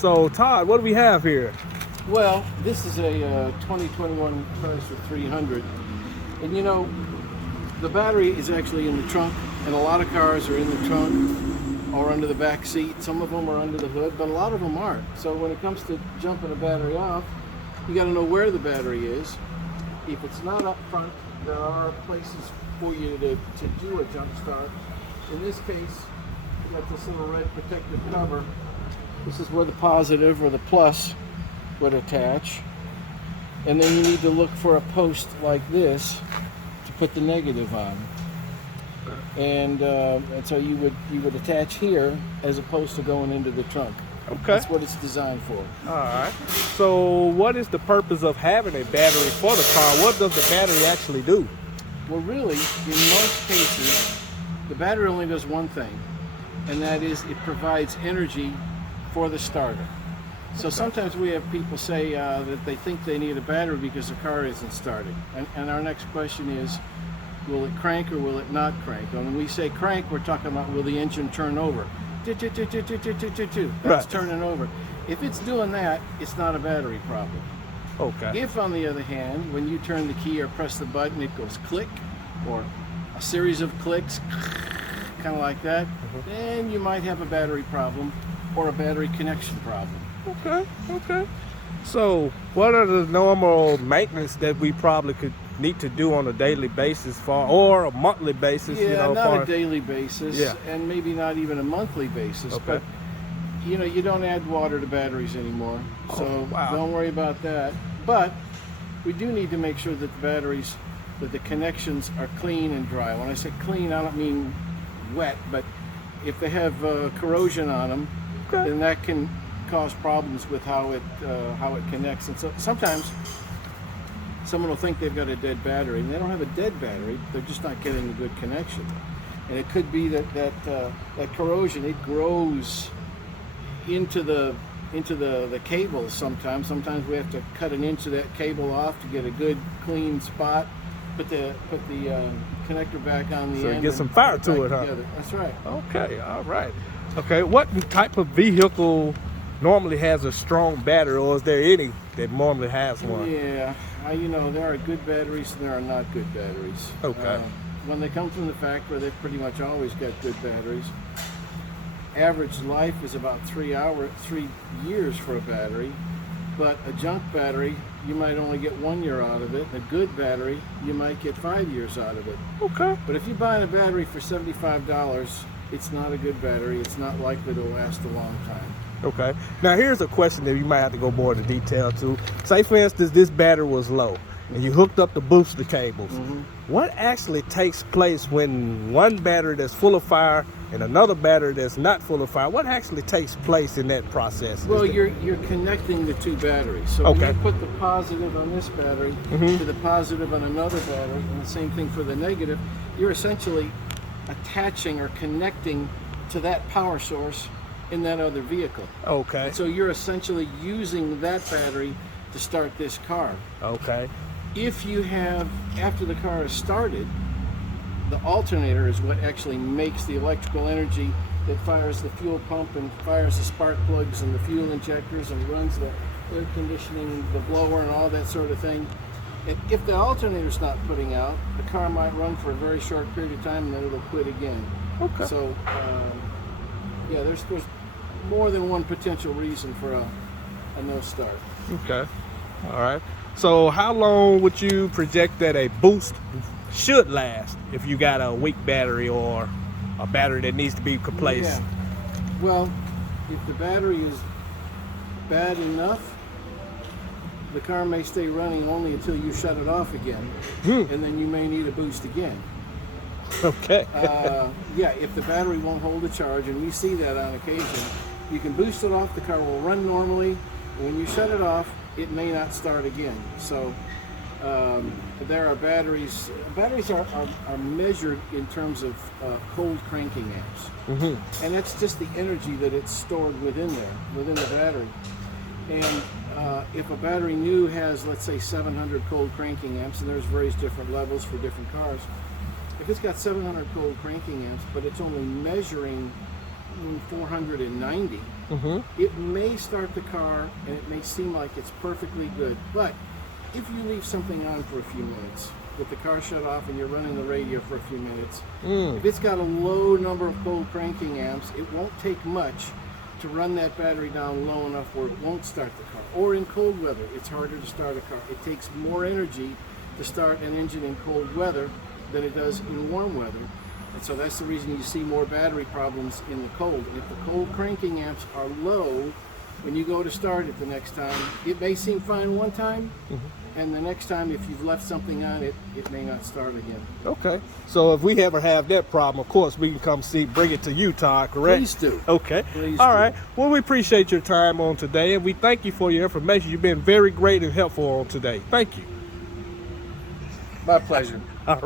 So Todd, what do we have here? Well, this is a 2021 Chrysler 300, and you know, the battery is actually in the trunk, and a lot of cars are in the trunk or under the back seat. Some of them are under the hood, but a lot of them aren't. So when it comes to jumping a battery off, you got to know where the battery is. If it's not up front, there are places for you to do a jump start. In this case, you got this little red protective cover. This is where the positive or the plus would attach, and then you need to look for a post like this to put the negative on, and so you would attach here as opposed to going into the trunk. Okay. That's what it's designed for. All right. So what is the purpose of having a battery for the car? What does the battery actually do? Well, really, in most cases, the battery only does one thing, and that is it provides energy for the starter. So sometimes we have people say that they think they need a battery because the car isn't starting. And our next question is, will it crank or will it not crank? And when we say crank, we're talking about will the engine turn over? That's turning over. If it's doing that, it's not a battery problem. Okay. If, on the other hand, when you turn the key or press the button, it goes click, or a series of clicks, kind of like that, then you might have a battery problem or a battery connection problem. Okay. So what are the normal maintenance that we probably could need to do on a daily basis or a monthly basis? Yeah, not a daily basis, Yeah. and maybe not even a monthly basis. Okay. But you don't add water to batteries anymore, so wow. don't worry about that. But we do need to make sure that the batteries, that the connections are clean and dry. When I say clean, I don't mean wet, but if they have corrosion on them, then that can cause problems with how it connects. And so sometimes someone will think they've got a dead battery, and they don't have a dead battery. They're just not getting a good connection. And it could be that corrosion, it grows into the cables. Sometimes we have to cut an inch of that cable off to get a good clean spot. Put the connector back on the end. So get some fire to it, huh? Together. That's right. Okay. All right. Okay. What type of vehicle normally has a strong battery, or is there any that normally has one? Yeah, there are good batteries and there are not good batteries. Okay. When they come from the factory, they've pretty much always got good batteries. Average life is about 3 years for a battery, but a junk battery, you might only get 1 year out of it. A good battery, you might get 5 years out of it. Okay. But if you buy a battery for $75, it's not a good battery. It's not likely to last a long time. Okay. Now here's a question that you might have to go more into detail to. Say for instance, this battery was low and you hooked up the booster cables. What actually takes place when one battery that's full of fire and another battery that's not full of fire? What actually takes place in that process? Well, you're connecting the two batteries. So when you put the positive on this battery to the positive on another battery, and the same thing for the negative, you're essentially attaching or connecting to that power source in that other vehicle. Okay. And so you're essentially using that battery to start this car. Okay. If you have, after the car is started, the alternator is what actually makes the electrical energy that fires the fuel pump and fires the spark plugs and the fuel injectors and runs the air conditioning, the blower and all that sort of thing. And if the alternator's not putting out, the car might run for a very short period of time and then it'll quit again. Okay. So, there's more than one potential reason for a no start. Okay. All right. So how long would you project that a boost should last if you got a weak battery or a battery that needs to be replaced? Yeah. Well, if the battery is bad enough, the car may stay running only until you shut it off again, and then you may need a boost again. Okay. If the battery won't hold a charge, and we see that on occasion, you can boost it off, the car will run normally, and when you shut it off, it may not start again. So there are batteries are measured in terms of cold cranking amps. And that's just the energy that it's stored within the battery. And if a battery new has, let's say, 700 cold cranking amps, and there's various different levels for different cars, if it's got 700 cold cranking amps, but it's only measuring 490, it may start the car and it may seem like it's perfectly good, but if you leave something on for a few minutes, with the car shut off and you're running the radio for a few minutes, if it's got a low number of cold cranking amps, it won't take much to run that battery down low enough where it won't start the car. Or in cold weather, it's harder to start a car. It takes more energy to start an engine in cold weather than it does in warm weather. And so that's the reason you see more battery problems in the cold. If the cold cranking amps are low, when you go to start it the next time, it may seem fine one time, and the next time, if you've left something on it, it may not start again. Okay. So if we ever have that problem, of course, we can come bring it to you, Todd, correct? Please do. Okay. Please All do. right. Well, we appreciate your time on today, and we thank you for your information. You've been very great and helpful on today. Thank you. My pleasure. All right.